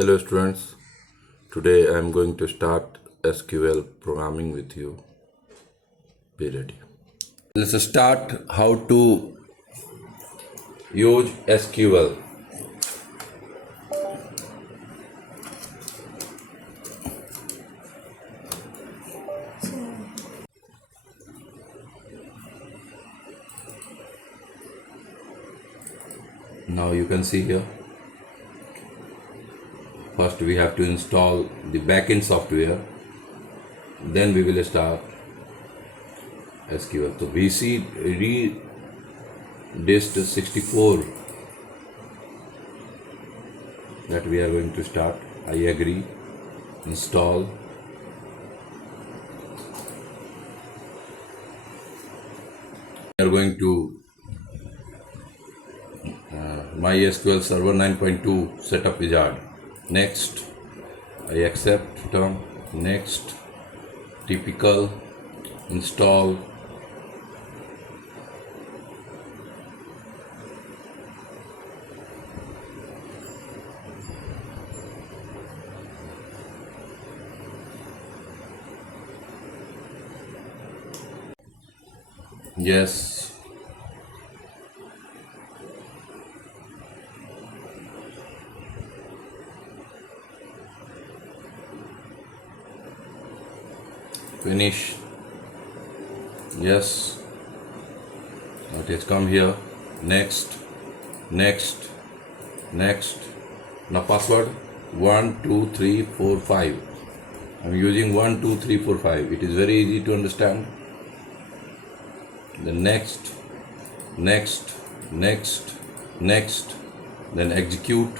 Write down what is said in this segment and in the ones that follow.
Hello students, today I am going to start SQL programming with you. Be ready. Let's start how to use SQL. Now you can see here. First we have to install the backend software, then we will start SQL. So VC dist 64 that we are going to start. I agree. Install. We are going to Mysql Server 9.2 setup wizard. Next, I accept term. Next, typical, install. Yes. Finish. Yes. It has come here. Next. Next. Next. Now password 1 2 3 4 5. I'm using 1 2 3 4 5. It is very easy to understand. Then next. Next. Next. Next. Then execute.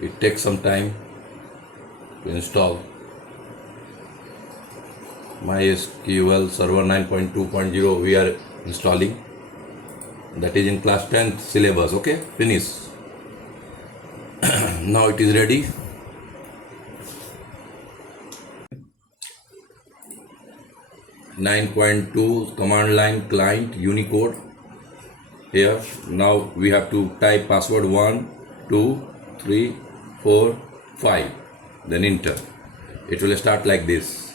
It takes some time to install. Mysql Server 9.2.0 we are installing. That is in class 10th syllabus. Okay, finish. Now it is ready. .2 command line client Unicode. Here now we have to type password 1 2 3 4 5, then enter. It will start like this.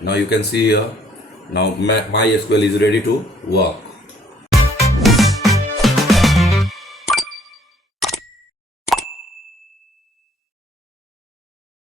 Now you can see here, now MySQL is ready to work.